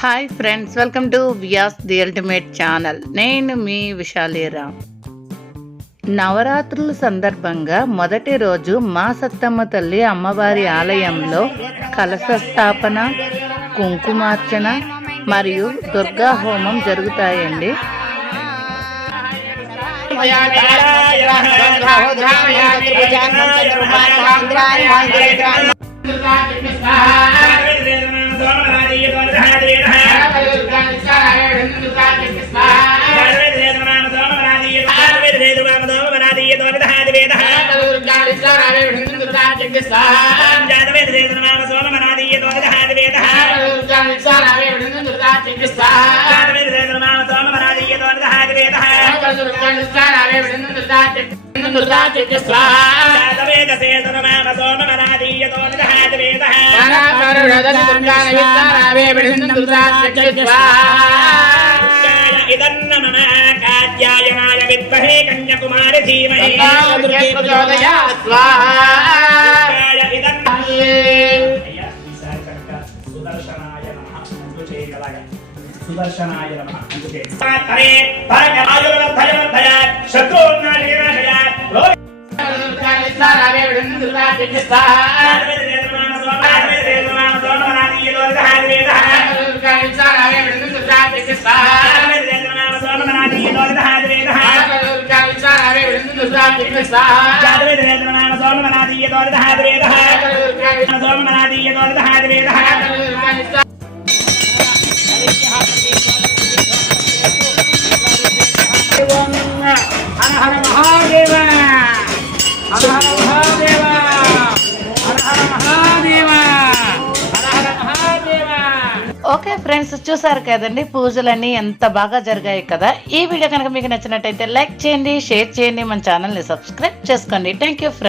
Hi friends, welcome to Vyas the ultimate channel. నేను మీ విశాలీరామ్. నవరాత్రుల సందర్భంగా మొదటి రోజు మా సత్తమ్మ తల్లి అమ్మవారి ఆలయంలో కలశ స్థాపన, కుంకుమార్చన మరియు దుర్గా హోమం జరుగుతాయండి. కాత్యాయనాయ విద్మహే కన్యాకుమారి ధీమహి సుదర్శనాయ నమః. అందుకే తరే పరమాయుర్వర్ధయ శత్రునాశయ హర మహాదేవ, హర మహాదేవ, హర మహాదేవ, హర మహాదేవ. ఓకే ఫ్రెండ్స్, చూసారు కదండి పూజలన్నీ ఎంత బాగా జరిగాయి కదా. ఈ వీడియో కనుక మీకు నచ్చినట్టయితే లైక్ చేయండి, షేర్ చేయండి, మన ఛానల్ని సబ్స్క్రైబ్ చేసుకోండి. Thank you friends.